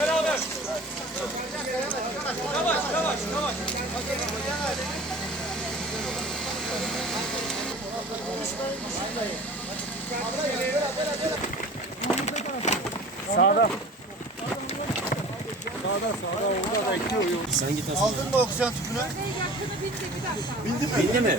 Beraber. Yavaş, yavaş, yavaş. Sağda. Sağda orada bekliyor. Sen git. Aldın mı oksijen tüpünü? Bindi mi?